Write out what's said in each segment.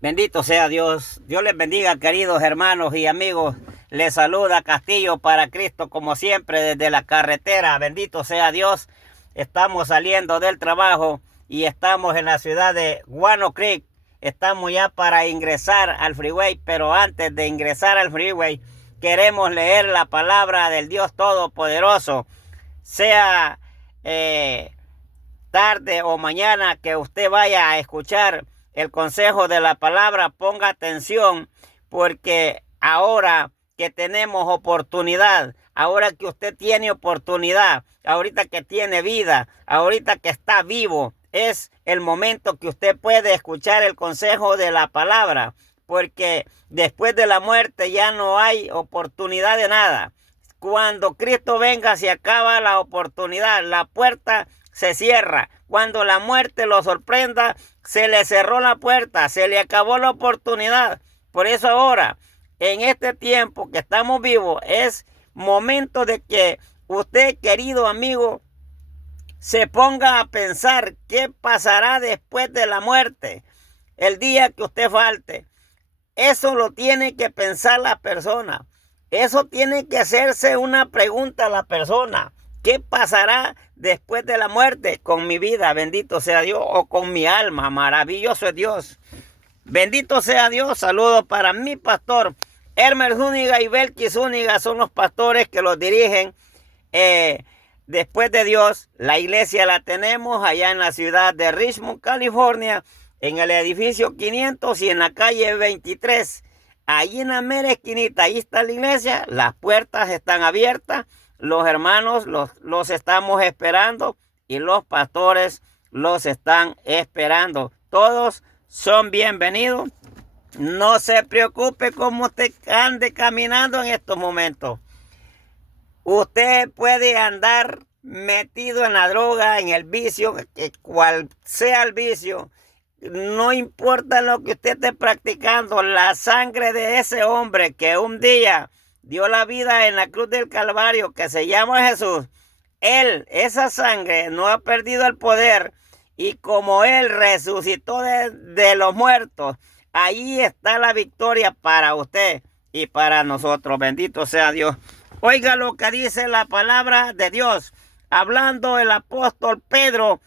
Bendito sea Dios. Dios les bendiga, queridos hermanos y amigos. Les saluda Castillo para Cristo, como siempre, desde la carretera. Bendito sea Dios. Estamos saliendo del trabajo y estamos en la ciudad de Guano Creek. Estamos ya para ingresar al freeway, pero antes de ingresar al freeway, queremos leer la palabra del Dios Todopoderoso. Sea tarde o mañana que usted vaya a escuchar el consejo de la palabra, ponga atención, porque ahora que tenemos oportunidad, ahora que usted tiene oportunidad, ahorita que tiene vida, ahorita que está vivo, es el momento que usted puede escuchar el consejo de la palabra, porque después de la muerte ya no hay oportunidad de nada. Cuando Cristo venga se acaba la oportunidad, la puerta se cierra. Cuando la muerte lo sorprenda, se le cerró la puerta, se le acabó la oportunidad. Por eso ahora, en este tiempo que estamos vivos, es momento de que usted, querido amigo, se ponga a pensar qué pasará después de la muerte, el día que usted falte. Eso lo tiene que pensar la persona. Eso tiene que hacerse una pregunta a la persona. ¿Qué pasará después de la muerte con mi vida? Bendito sea Dios. O con mi alma. Maravilloso es Dios. Bendito sea Dios. Saludos para mi pastor Elmer Zúñiga y Belkis Zúñiga. Son los pastores que los dirigen. Después de Dios, la iglesia la tenemos allá en la ciudad de Richmond, California, en el edificio 500 y en la calle 23. Ahí en la mera esquinita, ahí está la iglesia. Las puertas están abiertas. Los hermanos los estamos esperando y los pastores los están esperando. Todos son bienvenidos. No se preocupe cómo usted ande caminando en estos momentos. Usted puede andar metido en la droga, en el vicio, cual sea el vicio. No importa lo que usted esté practicando, la sangre de ese hombre que un día dio la vida en la cruz del Calvario, que se llama Jesús, esa sangre no ha perdido el poder, y como Él resucitó de los muertos, ahí está la victoria para usted y para nosotros. Bendito sea Dios. Oiga lo que dice la palabra de Dios, hablando el apóstol Pedro,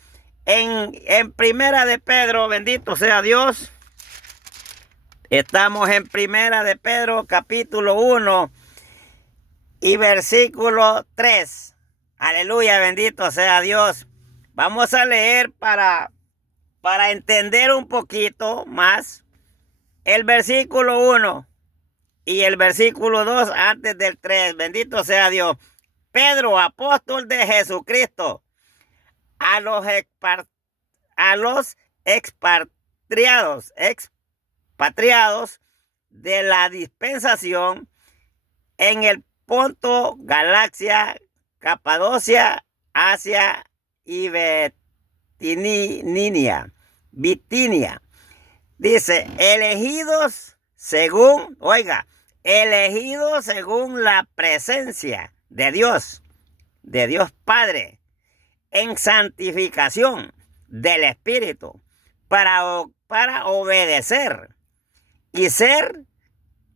en Primera de Pedro. Bendito sea Dios. Estamos en Primera de Pedro, capítulo 1 y versículo 3. Aleluya, bendito sea Dios. Vamos a leer para entender un poquito más el versículo 1 y el versículo 2 antes del 3. Bendito sea Dios. Pedro, apóstol de Jesucristo, a los expatriados de la dispensación en el Ponto, Galacia, Capadocia, Asia y Bitinia. Dice, elegidos según la presencia de Dios Padre, en santificación del Espíritu, para obedecer y ser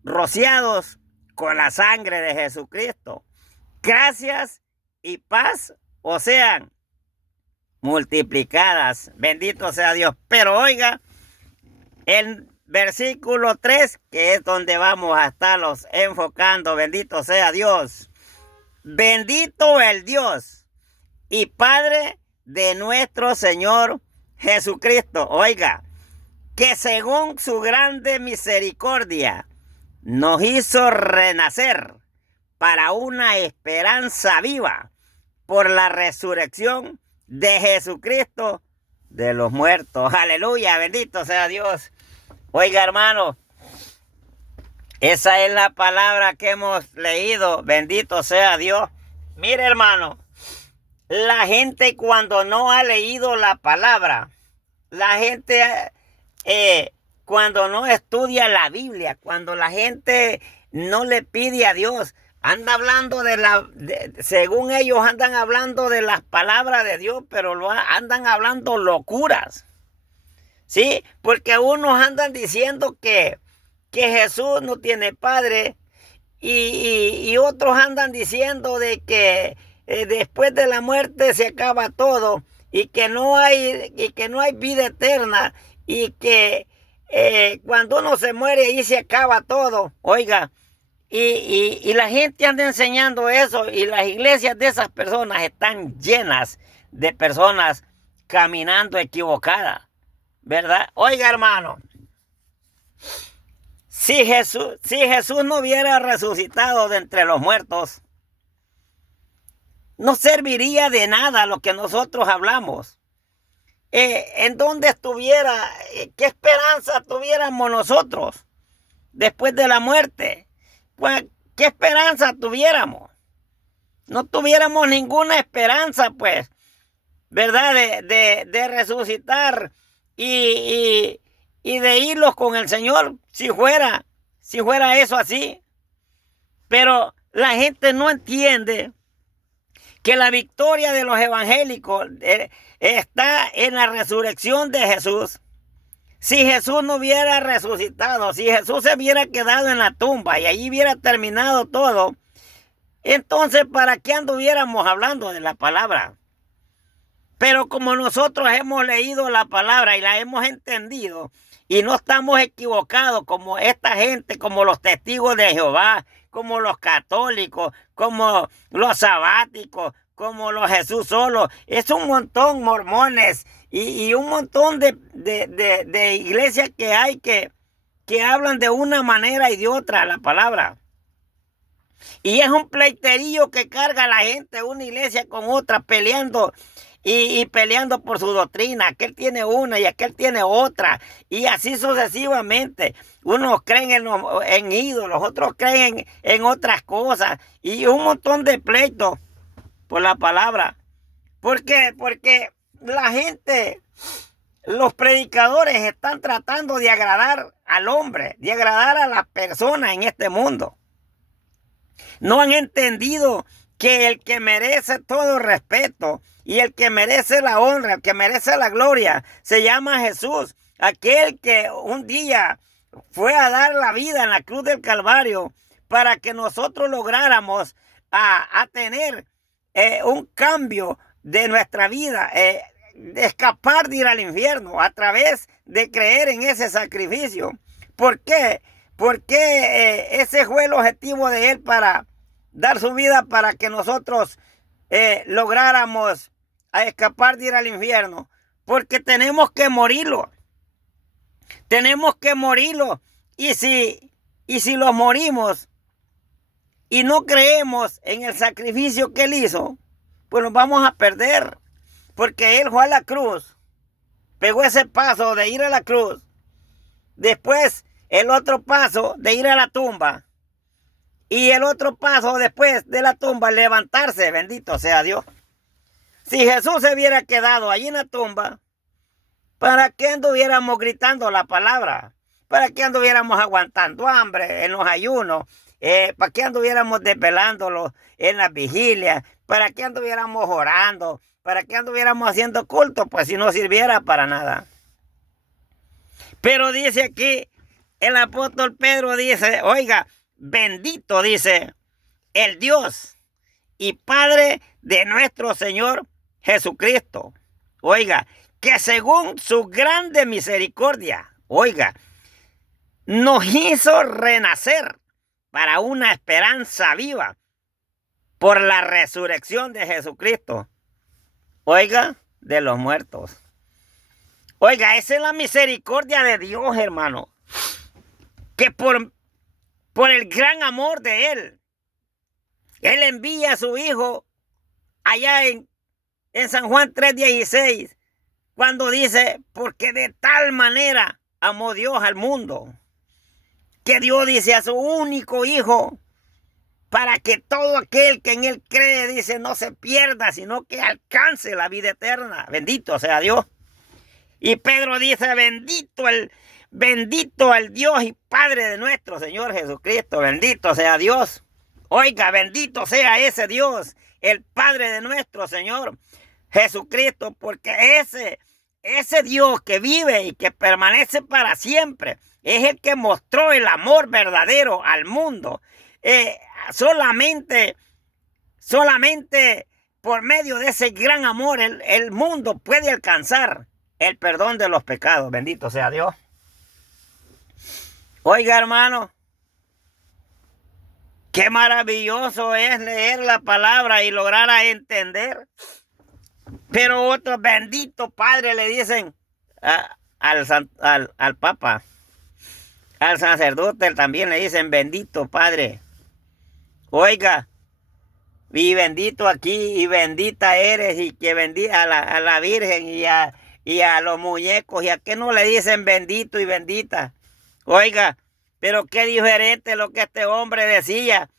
rociados con la sangre de Jesucristo. Gracias y paz os sean multiplicadas. Bendito sea Dios. Pero oiga, el versículo 3, que es donde vamos a estarlos enfocando. Bendito sea Dios. Bendito el Dios y Padre de nuestro Señor Jesucristo. Oiga, que según su grande misericordia nos hizo renacer para una esperanza viva por la resurrección de Jesucristo de los muertos. Aleluya, bendito sea Dios. Oiga, hermano, esa es la palabra que hemos leído. Bendito sea Dios. Mire, hermano, la gente cuando no ha leído la palabra, la gente cuando no estudia la Biblia, cuando la gente no le pide a Dios, anda hablando según ellos andan hablando de las palabras de Dios, pero andan hablando locuras. ¿sí? Porque unos andan diciendo que Jesús no tiene padre y otros andan diciendo de que después de la muerte se acaba todo y que no hay vida eterna y que cuando uno se muere ahí se acaba todo. Oiga, y la gente anda enseñando eso y las iglesias de esas personas están llenas de personas caminando equivocadas, ¿verdad? Oiga, hermano, si Jesús no hubiera resucitado de entre los muertos, no serviría de nada lo que nosotros hablamos. ¿En dónde estuviera? ¿Qué esperanza tuviéramos nosotros después de la muerte? Pues, ¿qué esperanza tuviéramos? No tuviéramos ninguna esperanza, pues, ¿verdad? De resucitar y de irlos con el Señor, si fuera eso así. Pero la gente no entiende que la victoria de los evangélicos está en la resurrección de Jesús. Si Jesús no hubiera resucitado, si Jesús se hubiera quedado en la tumba y allí hubiera terminado todo, entonces ¿para qué anduviéramos hablando de la palabra? Pero como nosotros hemos leído la palabra y la hemos entendido y no estamos equivocados como esta gente, como los testigos de Jehová, como los católicos, como los sabáticos, como los Jesús solos, es un montón mormones y un montón de iglesias que hay que hablan de una manera y de otra la palabra. Y es un pleiterío que carga la gente, una iglesia con otra, peleando y peleando por su doctrina. Aquel tiene una y aquel tiene otra. Y así sucesivamente. Unos creen en ídolos, otros creen en otras cosas. Y un montón de pleitos por la palabra. ¿Por qué? Porque la gente, los predicadores están tratando de agradar al hombre, de agradar a las personas en este mundo. No han entendido que el que merece todo respeto y el que merece la honra, el que merece la gloria, se llama Jesús. Aquel que un día fue a dar la vida en la cruz del Calvario para que nosotros lográramos a tener un cambio de nuestra vida, de escapar de ir al infierno a través de creer en ese sacrificio. ¿Por qué? Porque ese fue el objetivo de él, para dar su vida para que nosotros lográramos a escapar de ir al infierno. Porque tenemos que morirlo. Tenemos que morirlo. Y si los morimos y no creemos en el sacrificio que él hizo, pues nos vamos a perder. Porque él fue a la cruz, pegó ese paso de ir a la cruz. Después el otro paso de ir a la tumba. Y el otro paso después de la tumba, levantarse, bendito sea Dios. Si Jesús se hubiera quedado allí en la tumba, ¿para qué anduviéramos gritando la palabra? ¿Para qué anduviéramos aguantando hambre en los ayunos? ¿Para qué anduviéramos desvelándolo en las vigilias? ¿Para qué anduviéramos orando? ¿Para qué anduviéramos haciendo culto? Pues si no sirviera para nada. Pero dice aquí, el apóstol Pedro dice, oiga, bendito, dice, el Dios y Padre de nuestro Señor Jesucristo. Oiga, que según su grande misericordia, oiga, nos hizo renacer para una esperanza viva por la resurrección de Jesucristo. Oiga, de los muertos. Oiga, esa es la misericordia de Dios, hermano. Que por el gran amor de Él envía a su Hijo allá en San Juan 3:16, cuando dice, porque de tal manera amó Dios al mundo, que Dios dice a su único Hijo, para que todo aquel que en Él cree, dice, no se pierda, sino que alcance la vida eterna. Bendito sea Dios. Y Pedro dice, bendito al Dios y Padre de nuestro Señor Jesucristo. Bendito sea Dios. Oiga, bendito sea ese Dios, el Padre de nuestro Señor Jesucristo, porque ese ese Dios que vive y que permanece para siempre, es el que mostró el amor verdadero al mundo. Solamente por medio de ese gran amor el mundo puede alcanzar el perdón de los pecados. Bendito sea Dios. Oiga, hermano, qué maravilloso es leer la palabra y lograr a entender. Pero otros bendito Padre le dicen al Papa, al sacerdote también le dicen bendito Padre. Oiga, y bendito aquí, y bendita eres, y que bendiga a la Virgen y a los muñecos, y a qué no le dicen bendito y bendita. Oiga, pero qué diferente lo que este hombre decía.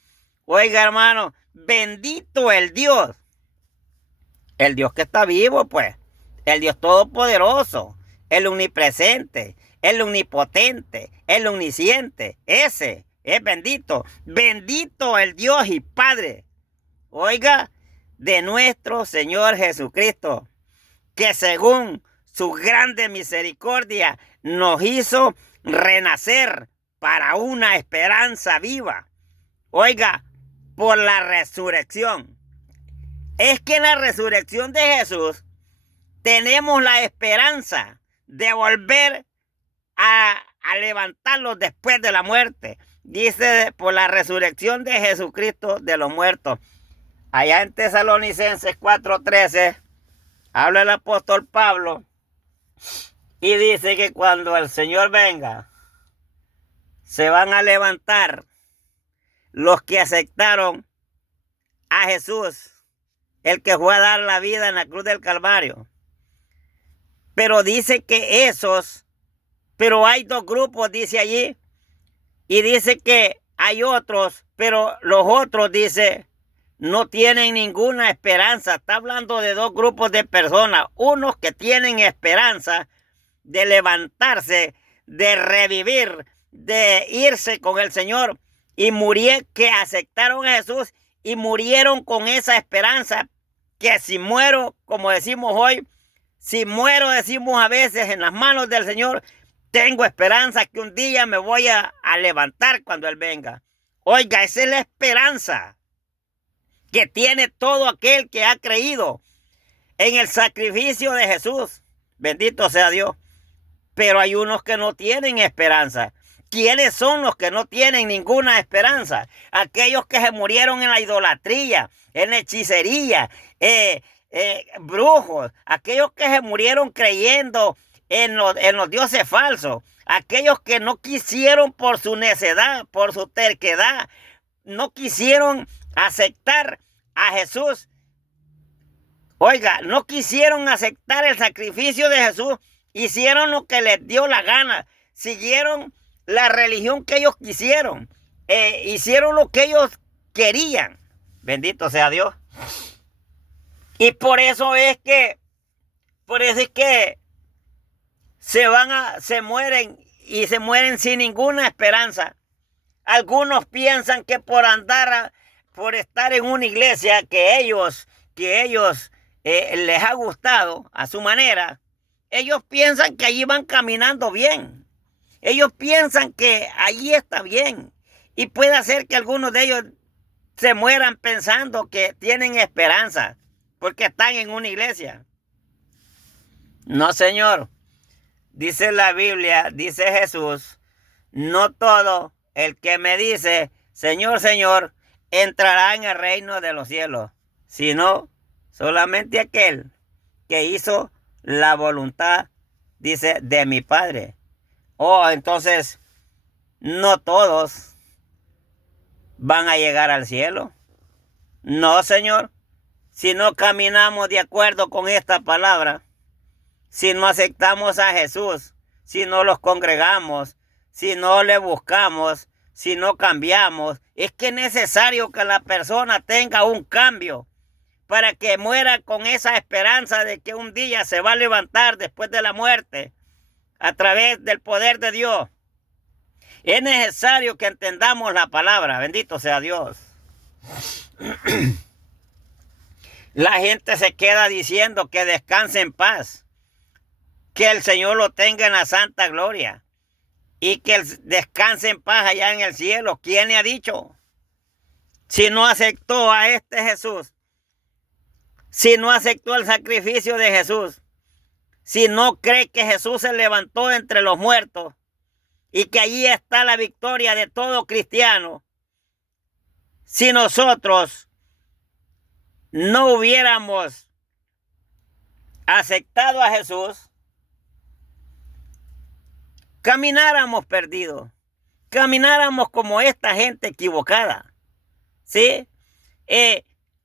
Oiga, hermano, bendito el Dios que está vivo, pues, el Dios todopoderoso, el omnipresente, el omnipotente, el omnisciente, ese es bendito. Bendito el Dios y Padre, oiga, de nuestro Señor Jesucristo, que según su grande misericordia nos hizo renacer para una esperanza viva. Oiga, por la resurrección. Es que en la resurrección de Jesús tenemos la esperanza de volver a levantarlos después de la muerte. Dice, por la resurrección de Jesucristo de los muertos. Allá en Tesalonicenses 4:13 habla el apóstol Pablo y dice que cuando el Señor venga, se van a levantar los que aceptaron a Jesús, el que fue a dar la vida en la cruz del Calvario. Pero dice que pero hay dos grupos, dice allí, y dice que hay otros, pero los otros, dice, no tienen ninguna esperanza. Está hablando de dos grupos de personas, unos que tienen esperanza de levantarse, de revivir, de irse con el Señor, y que aceptaron a Jesús y murieron con esa esperanza, que si muero, como decimos hoy, si muero, decimos a veces, en las manos del Señor, tengo esperanza que un día me voy a levantar cuando Él venga. Oiga, esa es la esperanza que tiene todo aquel que ha creído en el sacrificio de Jesús. Bendito sea Dios. Pero hay unos que no tienen esperanza. ¿Quiénes son los que no tienen ninguna esperanza? Aquellos que se murieron en la idolatría, en la hechicería, brujos, aquellos que se murieron creyendo en los dioses falsos, aquellos que no quisieron por su necedad, por su terquedad, no quisieron aceptar a Jesús. Oiga, no quisieron aceptar el sacrificio de Jesús, hicieron lo que les dio la gana, siguieron la religión que ellos quisieron, hicieron lo que ellos querían. Bendito sea Dios. Y por eso es que se mueren y se mueren sin ninguna esperanza. Algunos piensan que por estar en una iglesia que ellos les ha gustado a su manera, ellos piensan que allí van caminando bien. Ellos piensan que allí está bien. Y puede ser que algunos de ellos se mueran pensando que tienen esperanza porque están en una iglesia. No, Señor. Dice la Biblia, dice Jesús, no todo el que me dice, Señor, Señor, entrará en el reino de los cielos, sino solamente aquel que hizo la voluntad, dice, de mi Padre. Oh, entonces, no todos van a llegar al cielo. No, Señor, si no caminamos de acuerdo con esta palabra, si no aceptamos a Jesús, si no los congregamos, si no le buscamos, si no cambiamos, es que es necesario que la persona tenga un cambio para que muera con esa esperanza de que un día se va a levantar después de la muerte a través del poder de Dios. Es necesario que entendamos la palabra. Bendito sea Dios. La gente se queda diciendo que descanse en paz. Que el Señor lo tenga en la santa gloria y que descanse en paz allá en el cielo. ¿Quién le ha dicho? Si no aceptó a este Jesús, si no aceptó el sacrificio de Jesús, si no cree que Jesús se levantó entre los muertos y que allí está la victoria de todo cristiano, si nosotros no hubiéramos aceptado a Jesús, camináramos perdidos, camináramos como esta gente equivocada, ¿sí?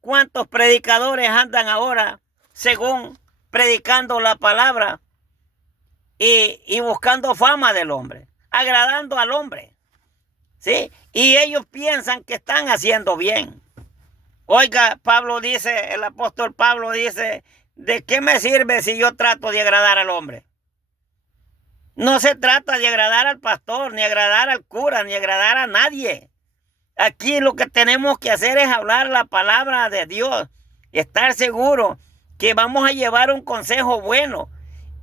¿Cuántos predicadores andan ahora según predicando la palabra y buscando fama del hombre, agradando al hombre, ¿sí? Y ellos piensan que están haciendo bien. Oiga, Pablo dice, el apóstol Pablo dice, ¿de qué me sirve si yo trato de agradar al hombre? No se trata de agradar al pastor, ni agradar al cura, ni agradar a nadie. Aquí lo que tenemos que hacer es hablar la palabra de Dios, estar seguro que vamos a llevar un consejo bueno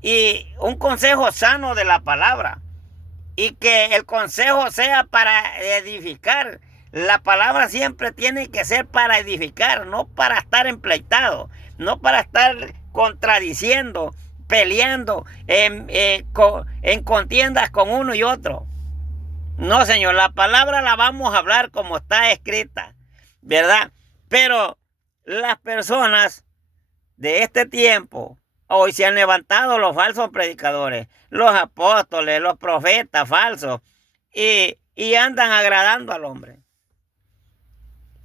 y un consejo sano de la palabra, y que el consejo sea para edificar. La palabra siempre tiene que ser para edificar, no para estar empleitado, no para estar contradiciendo, peleando en contiendas con uno y otro. No, Señor, la palabra la vamos a hablar como está escrita, ¿verdad? Pero las personas de este tiempo, hoy se han levantado los falsos predicadores, los apóstoles, los profetas falsos, y andan agradando al hombre.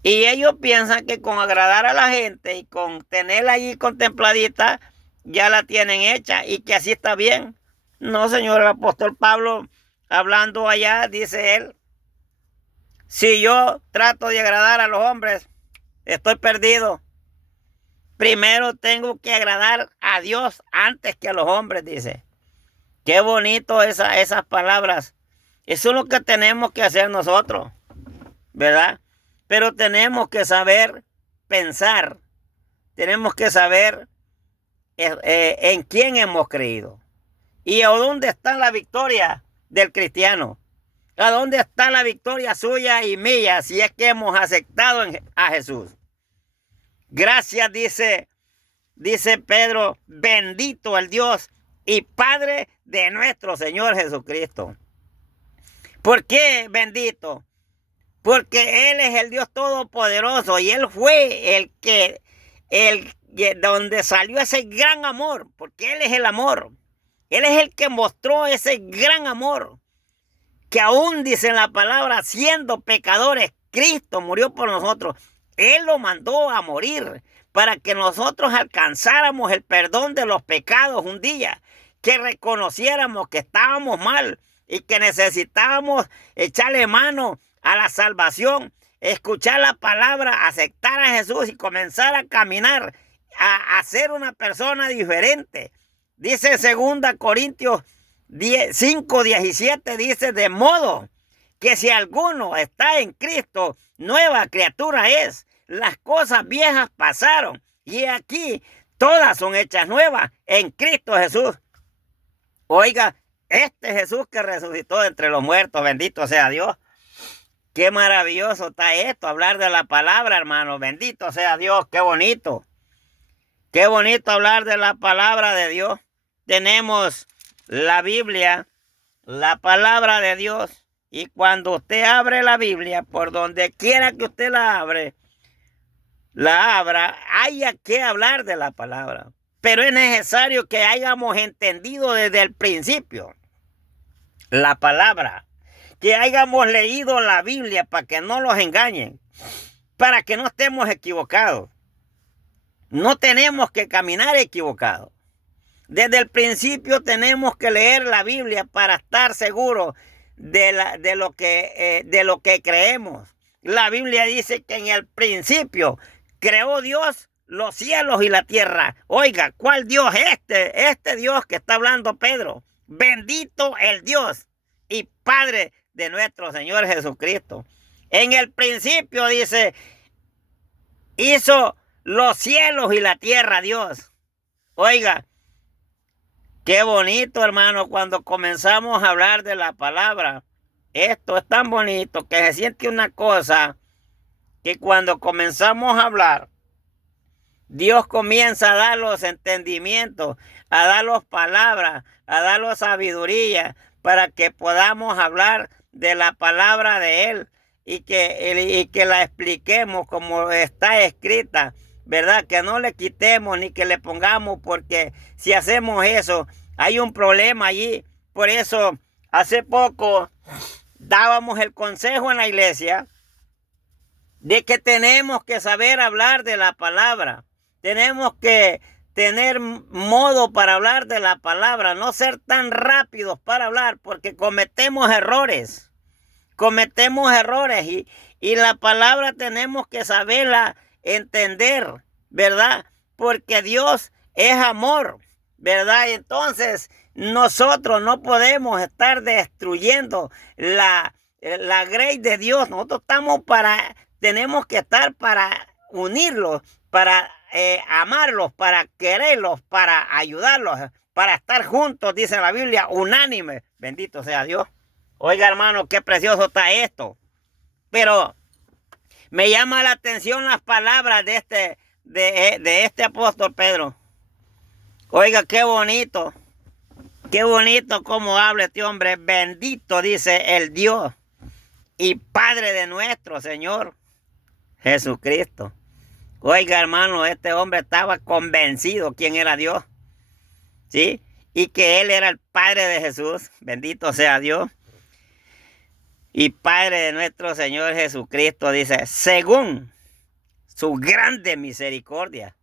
Y ellos piensan que con agradar a la gente y con tenerla allí contempladita, ya la tienen hecha y que así está bien. No, Señor, el apóstol Pablo, hablando allá, dice él, si yo trato de agradar a los hombres, estoy perdido. Primero tengo que agradar a Dios antes que a los hombres, dice. Qué bonito esas palabras. Eso es lo que tenemos que hacer nosotros, ¿verdad? Pero tenemos que saber pensar. Tenemos que saber en quién hemos creído. ¿Y a dónde está la victoria del cristiano? ¿A dónde está la victoria suya y mía si es que hemos aceptado a Jesús? Gracias, dice Pedro, bendito el Dios y Padre de nuestro Señor Jesucristo. ¿Por qué bendito? Porque Él es el Dios Todopoderoso y Él fue donde salió ese gran amor, porque Él es el amor. Él es el que mostró ese gran amor, que aún dice en la palabra, siendo pecadores, Cristo murió por nosotros. Él lo mandó a morir para que nosotros alcanzáramos el perdón de los pecados un día, que reconociéramos que estábamos mal y que necesitábamos echarle mano a la salvación, escuchar la palabra, aceptar a Jesús y comenzar a caminar, a ser una persona diferente. Dice 2 Corintios 5:17, dice, de modo que si alguno está en Cristo, nueva criatura es. Las cosas viejas pasaron y aquí todas son hechas nuevas en Cristo Jesús. Oiga, este Jesús que resucitó de entre los muertos, bendito sea Dios. Qué maravilloso está esto, hablar de la palabra, hermano. Bendito sea Dios, qué bonito. Qué bonito hablar de la palabra de Dios. Tenemos la Biblia, la palabra de Dios. Y cuando usted abre la Biblia, por donde quiera que usted la abra, haya que hablar de la palabra. Pero es necesario que hayamos entendido desde el principio la palabra. Que hayamos leído la Biblia para que no los engañen. Para que no estemos equivocados. No tenemos que caminar equivocados. Desde el principio tenemos que leer la Biblia para estar seguros de lo que creemos. La Biblia dice que en el principio creó Dios los cielos y la tierra. Oiga, ¿cuál Dios es este? Este Dios que está hablando Pedro. Bendito el Dios y Padre de nuestro Señor Jesucristo. En el principio dice, hizo los cielos y la tierra Dios. Oiga, Qué bonito, hermano, cuando comenzamos a hablar de la palabra. Esto es tan bonito que se siente una cosa que cuando comenzamos a hablar, Dios comienza a dar los entendimientos, a dar las palabras, a dar la sabiduría para que podamos hablar de la palabra de Él y que la expliquemos como está escrita, ¿verdad? Que no le quitemos ni que le pongamos, porque si hacemos eso, hay un problema allí. Por eso, hace poco dábamos el consejo en la iglesia de que tenemos que saber hablar de la palabra. Tenemos que tener modo para hablar de la palabra, no ser tan rápidos para hablar, porque cometemos errores. Cometemos errores y la palabra tenemos que saberla entender, ¿verdad? Porque Dios es amor, ¿verdad? Y entonces nosotros no podemos estar destruyendo la grey de Dios. Nosotros tenemos que estar para unirlos, para amarlos, para quererlos, para ayudarlos, para estar juntos, dice la Biblia, unánime. Bendito sea Dios. Oiga, hermano, qué precioso está esto. Pero me llama la atención las palabras de este apóstol Pedro. Oiga, qué bonito cómo habla este hombre. Bendito, dice el Dios y Padre de nuestro Señor Jesucristo. Oiga, hermano, este hombre estaba convencido quién era Dios, ¿sí? Y que Él era el Padre de Jesús. Bendito sea Dios y Padre de nuestro Señor Jesucristo, dice, según su grande misericordia.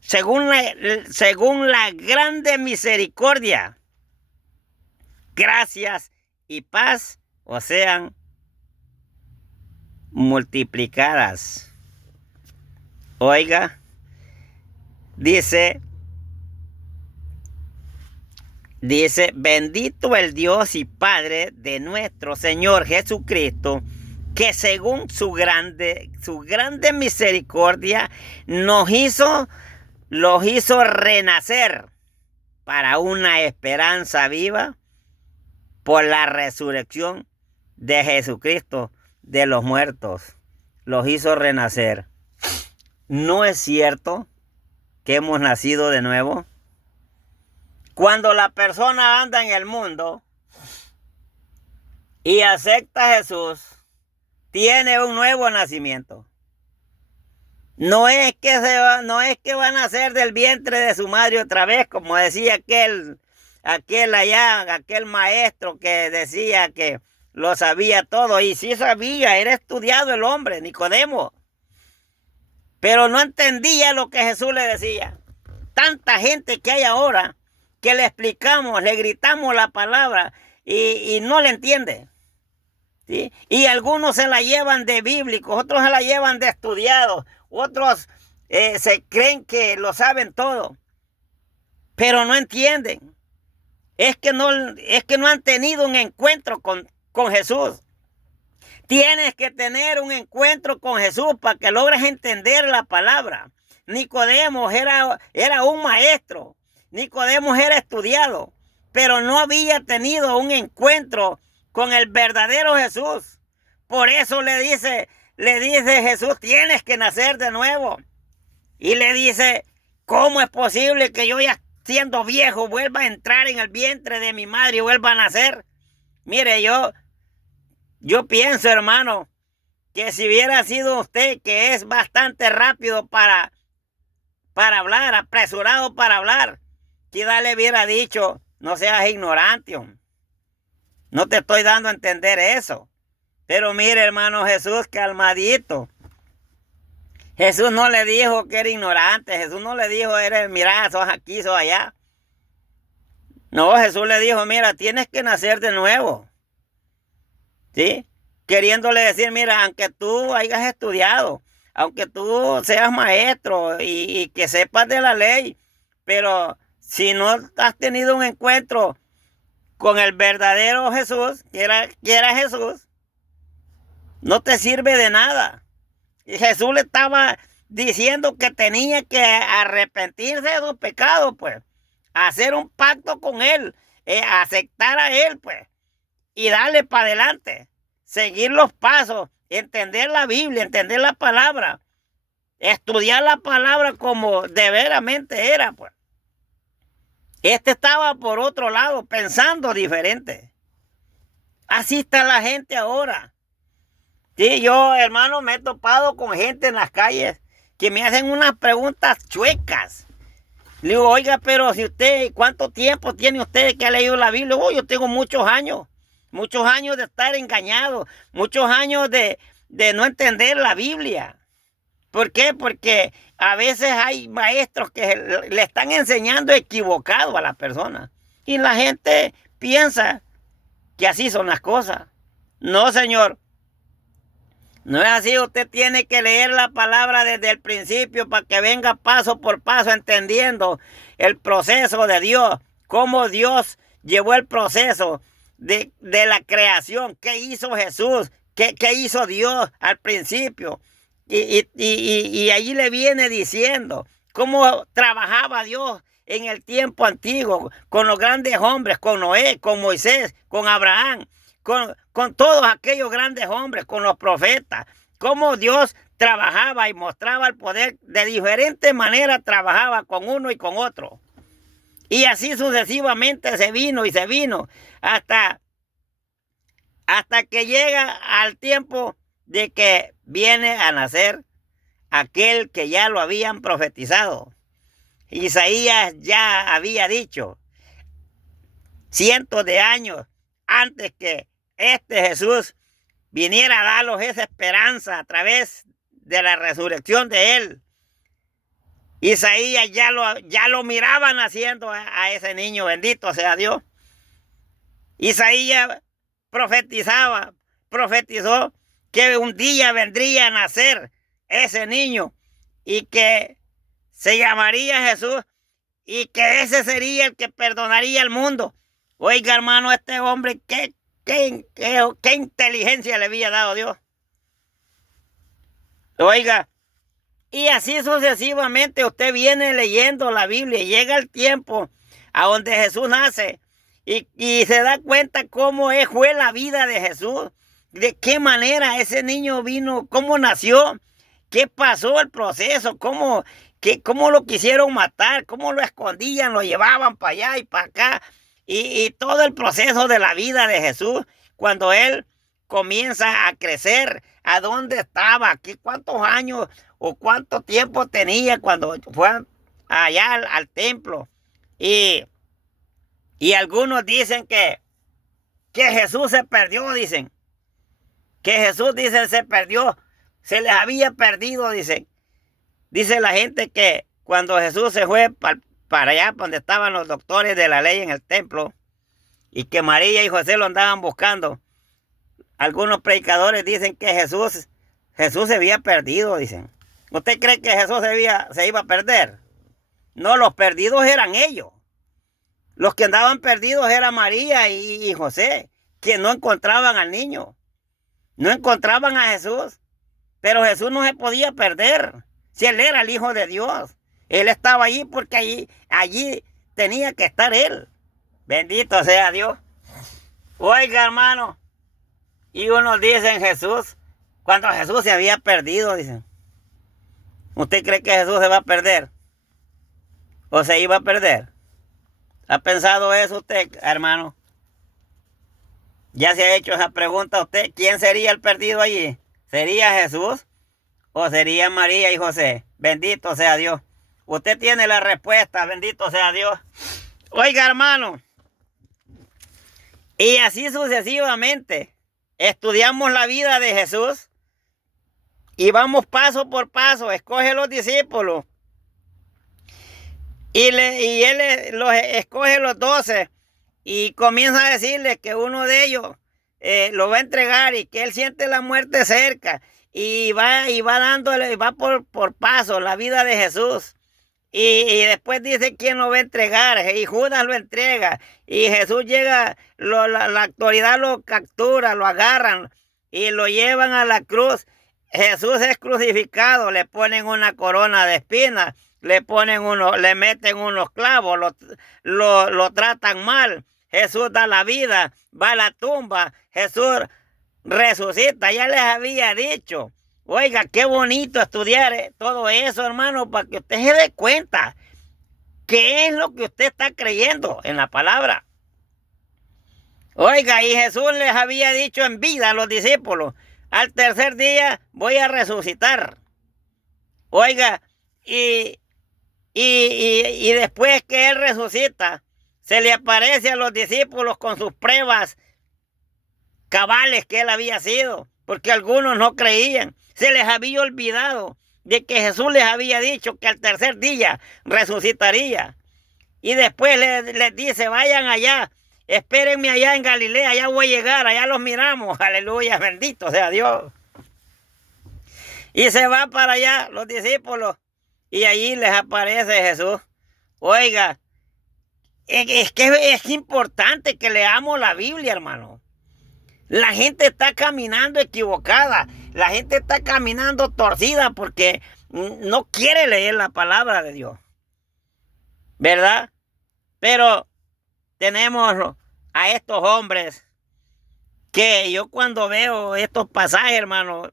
Según la grande misericordia. Gracias y paz os sean multiplicadas. Oiga, dice, bendito el Dios y Padre de nuestro Señor Jesucristo, que según su grande misericordia los hizo renacer para una esperanza viva por la resurrección de Jesucristo de los muertos. Los hizo renacer. ¿No es cierto que hemos nacido de nuevo? Cuando la persona anda en el mundo y acepta a Jesús, tiene un nuevo nacimiento. No es que va a nacer del vientre de su madre otra vez, como decía aquel maestro que decía que lo sabía todo. Y sí sabía, era estudiado el hombre, Nicodemo. Pero no entendía lo que Jesús le decía. Tanta gente que hay ahora que le explicamos, le gritamos la palabra y no le entiende, ¿sí? Y algunos se la llevan de bíblicos, otros se la llevan de estudiados, otros se creen que lo saben todo, pero no entienden. Es que no han tenido un encuentro con Jesús. Tienes que tener un encuentro con Jesús para que logres entender la palabra. Nicodemo era un maestro. Nicodemo era estudiado, pero no había tenido un encuentro con el verdadero Jesús. Por eso le dice Jesús, tienes que nacer de nuevo. Y le dice, ¿cómo es posible que yo ya siendo viejo vuelva a entrar en el vientre de mi madre y vuelva a nacer? Mire, yo pienso, hermano, que si hubiera sido usted, que es bastante rápido para hablar, apresurado para hablar, quizá le hubiera dicho, no seas ignorante. No te estoy dando a entender eso. Pero mire, hermano, Jesús calmadito. Jesús no le dijo que era ignorante. Jesús no le dijo, mira, sos aquí, sos allá. No, Jesús le dijo, mira, tienes que nacer de nuevo. ¿Sí? Queriéndole decir, mira, aunque tú hayas estudiado, aunque tú seas maestro y que sepas de la ley, pero si no has tenido un encuentro con el verdadero Jesús, que era Jesús, no te sirve de nada. Y Jesús le estaba diciendo que tenía que arrepentirse de sus pecados, pues. hacer un pacto con Él, aceptar a Él, pues, y darle para adelante, seguir los pasos, entender la Biblia, entender la palabra, estudiar la palabra como de veramente era, pues. Este estaba por otro lado, pensando diferente. Así está la gente ahora. Sí, yo, hermano, me he topado con gente en las calles que me hacen unas preguntas chuecas. Le digo, oiga, pero si usted, ¿cuánto tiempo tiene usted que ha leído la Biblia? Oh, yo tengo muchos años de estar engañado, muchos años de no entender la Biblia. ¿Por qué? Porque a veces hay maestros que le están enseñando equivocado a la persona. Y la gente piensa que así son las cosas. No, señor. No es así. Usted tiene que leer la palabra desde el principio para que venga paso por paso entendiendo el proceso de Dios. Cómo Dios llevó el proceso de la creación. ¿Qué hizo Jesús? ¿Qué hizo Dios al principio? Y allí le viene diciendo cómo trabajaba Dios en el tiempo antiguo, con los grandes hombres, con Noé, con Moisés, con Abraham, con todos aquellos grandes hombres, con los profetas, cómo Dios trabajaba y mostraba el poder de diferentes maneras, trabajaba con uno y con otro. Y así sucesivamente se vino hasta que llega al tiempo de que viene a nacer aquel que ya lo habían profetizado. Isaías ya había dicho cientos de años antes que este Jesús viniera a darnos esa esperanza a través de la resurrección de él. Isaías ya lo miraba naciendo a ese niño, bendito sea Dios. Isaías profetizó que un día vendría a nacer ese niño y que se llamaría Jesús y que ese sería el que perdonaría al mundo. Oiga, hermano, este hombre, ¿qué inteligencia le había dado Dios? Oiga, y así sucesivamente usted viene leyendo la Biblia y llega el tiempo a donde Jesús nace y se da cuenta cómo fue la vida de Jesús. ¿De qué manera ese niño vino? ¿Cómo nació? ¿Qué pasó el proceso? ¿Cómo lo quisieron matar? ¿Cómo lo escondían? Lo llevaban para allá y para acá. Y todo el proceso de la vida de Jesús, cuando él comienza a crecer, ¿a dónde estaba? ¿Cuántos años o cuánto tiempo tenía cuando fue allá al templo? Y algunos dicen que Jesús se perdió, dicen. Que Jesús, dice, se perdió, se les había perdido, dicen. Dice la gente que cuando Jesús se fue para allá, donde estaban los doctores de la ley en el templo, y que María y José lo andaban buscando, algunos predicadores dicen que Jesús se había perdido, dicen. ¿Usted cree que Jesús se iba a perder? No, los perdidos eran ellos. Los que andaban perdidos eran María y José, que no encontraban al niño. No encontraban a Jesús, pero Jesús no se podía perder. Si él era el Hijo de Dios, él estaba allí porque allí tenía que estar él. Bendito sea Dios. Oiga, hermano, y unos dicen Jesús, cuando Jesús se había perdido, dicen. ¿Usted cree que Jesús se va a perder? ¿O se iba a perder? ¿Ha pensado eso usted, hermano? ¿Ya se ha hecho esa pregunta usted? ¿Quién sería el perdido allí? ¿Sería Jesús o sería María y José? Bendito sea Dios. Usted tiene la respuesta, bendito sea Dios. Oiga, hermano, y así sucesivamente estudiamos la vida de Jesús y vamos paso por paso. Escoge los discípulos y él los escoge los 12. Y comienza a decirle que uno de ellos lo va a entregar y que él siente la muerte cerca. Y va dándole, va por paso la vida de Jesús. Y después dice quién lo va a entregar. Y Judas lo entrega. Y Jesús llega, la autoridad lo captura, lo agarran y lo llevan a la cruz. Jesús es crucificado, le ponen una corona de espinas, le meten unos clavos, lo tratan mal. Jesús da la vida, va a la tumba, Jesús resucita, ya les había dicho. Oiga, qué bonito estudiar todo eso, hermano, para que usted se dé cuenta qué es lo que usted está creyendo en la palabra. Oiga, y Jesús les había dicho en vida a los discípulos, al tercer día voy a resucitar. Oiga, y después que Él resucita, se le aparece a los discípulos con sus pruebas cabales que Él había sido, porque algunos no creían. Se les había olvidado de que Jesús les había dicho que al tercer día resucitaría. Y después les dice, vayan allá, espérenme allá en Galilea, allá voy a llegar, allá los miramos. Aleluya, bendito sea Dios. Y se va para allá los discípulos y allí les aparece Jesús. Oiga, es que es importante que leamos la Biblia, hermano. La gente está caminando equivocada. La gente está caminando torcida porque no quiere leer la palabra de Dios. ¿Verdad? Pero tenemos a estos hombres que yo cuando veo estos pasajes, hermano,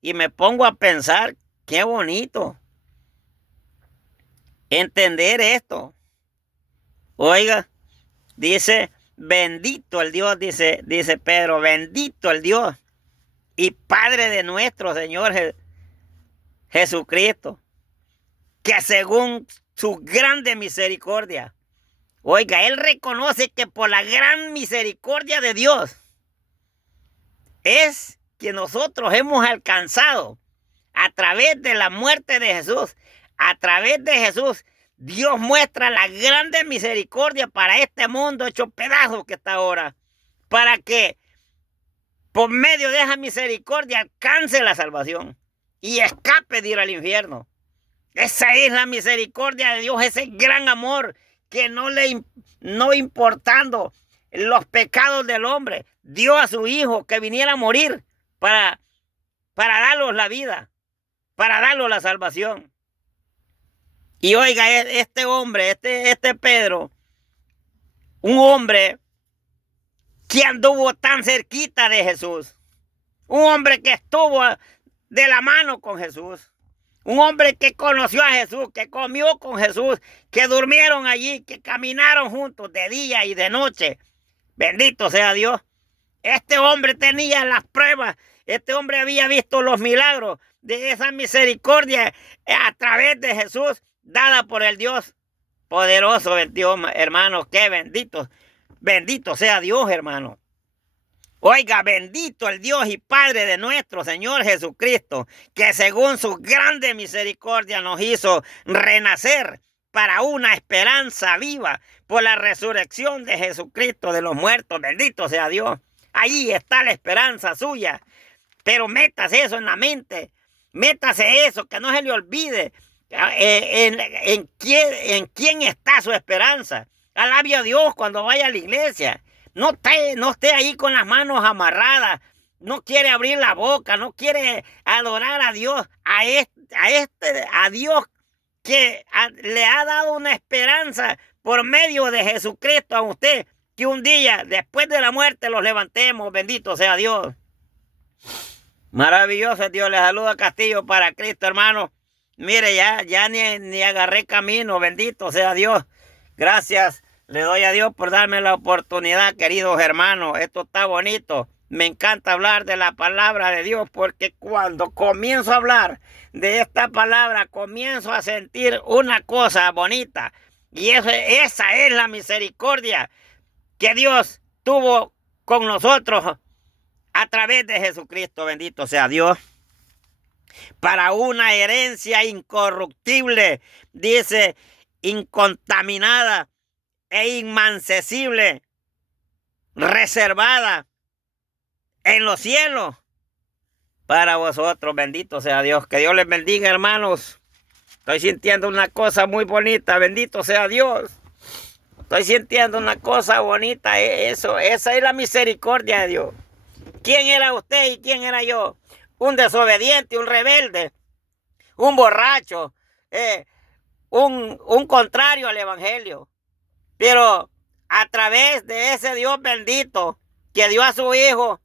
y me pongo a pensar, qué bonito entender esto. Oiga, dice, bendito el Dios, dice Pedro, bendito el Dios y Padre de nuestro Señor Jesucristo, que según su grande misericordia, oiga, Él reconoce que por la gran misericordia de Dios es que nosotros hemos alcanzado a través de la muerte de Jesús. A través de Jesús, Dios muestra la grande misericordia para este mundo hecho pedazos que está ahora, para que por medio de esa misericordia alcance la salvación y escape de ir al infierno. Esa es la misericordia de Dios, ese gran amor que no importando los pecados del hombre, dio a su Hijo que viniera a morir para darnos la vida, para darnos la salvación. Y oiga, este hombre, este Pedro, un hombre que anduvo tan cerquita de Jesús, un hombre que estuvo de la mano con Jesús, un hombre que conoció a Jesús, que comió con Jesús, que durmieron allí, que caminaron juntos de día y de noche. Bendito sea Dios. Este hombre tenía las pruebas, este hombre había visto los milagros de esa misericordia a través de Jesús, dada por el Dios poderoso, Dios, hermano. Qué bendito sea Dios, hermano. Oiga, bendito el Dios y Padre de nuestro Señor Jesucristo, que según su grande misericordia nos hizo renacer para una esperanza viva por la resurrección de Jesucristo de los muertos. Bendito sea Dios. Ahí está la esperanza suya. Pero métase eso en la mente. Métase eso, que no se le olvide en quién está su esperanza. Alabe a Dios cuando vaya a la iglesia. No esté ahí con las manos amarradas. No quiere abrir la boca. No quiere adorar a Dios. A Dios que le ha dado una esperanza por medio de Jesucristo a usted. Que un día, después de la muerte, los levantemos. Bendito sea Dios. Maravilloso Dios. Les saluda Castillo para Cristo, hermano. Mire, ya ni agarré camino. Bendito sea Dios. Gracias. Le doy a Dios por darme la oportunidad, queridos hermanos. Esto está bonito. Me encanta hablar de la palabra de Dios porque cuando comienzo a hablar de esta palabra, comienzo a sentir una cosa bonita. Y esa es la misericordia que Dios tuvo con nosotros a través de Jesucristo. Bendito sea Dios. Para una herencia incorruptible, dice, incontaminada e inmancesible, reservada en los cielos para vosotros. Bendito sea Dios. Que Dios les bendiga, hermanos. Estoy sintiendo una cosa muy bonita. Bendito sea Dios. Estoy sintiendo una cosa bonita. Esa es la misericordia de Dios. ¿Quién era usted y quién era yo? Un desobediente, un rebelde, un borracho, un contrario al evangelio. Pero a través de ese Dios bendito que dio a su Hijo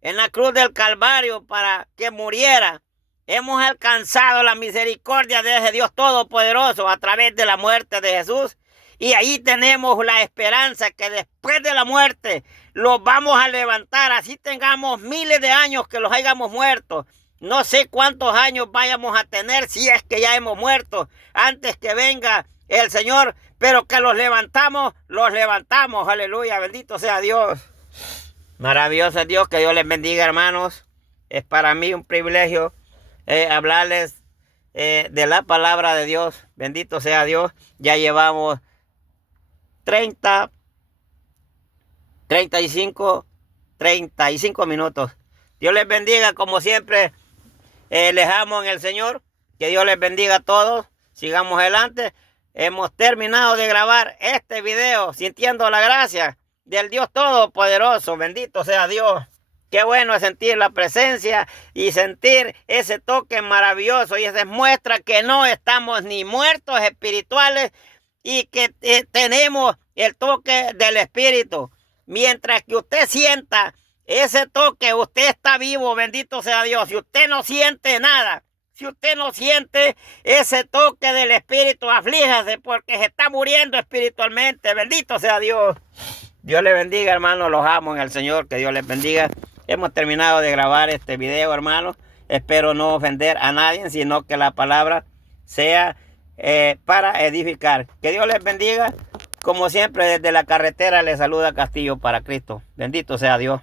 en la cruz del Calvario para que muriera, hemos alcanzado la misericordia de ese Dios todopoderoso a través de la muerte de Jesús. Y ahí tenemos la esperanza que después de la muerte los vamos a levantar. Así tengamos miles de años que los hayamos muerto. No sé cuántos años vayamos a tener si es que ya hemos muerto antes que venga el Señor. Pero que los levantamos. Aleluya, bendito sea Dios. Maravilloso Dios, que Dios les bendiga, hermanos. Es para mí un privilegio hablarles de la palabra de Dios. Bendito sea Dios. Ya llevamos 35 minutos. Dios les bendiga, como siempre. Les amo en el Señor. Que Dios les bendiga a todos. Sigamos adelante. Hemos terminado de grabar este video sintiendo la gracia del Dios Todopoderoso. Bendito sea Dios. Qué bueno es sentir la presencia y sentir ese toque maravilloso. Y eso muestra que no estamos ni muertos espirituales y que tenemos el toque del Espíritu. Mientras que usted sienta ese toque, usted está vivo. Bendito sea Dios. Si usted no siente nada, si usted no siente ese toque del Espíritu, aflíjase porque se está muriendo espiritualmente. Bendito sea Dios. Dios les bendiga, hermanos. Los amo en el Señor. Que Dios les bendiga. Hemos terminado de grabar este video, hermanos. Espero no ofender a nadie, sino que la palabra sea para edificar. Que Dios les bendiga. Como siempre, desde la carretera les saluda Castillo para Cristo. Bendito sea Dios.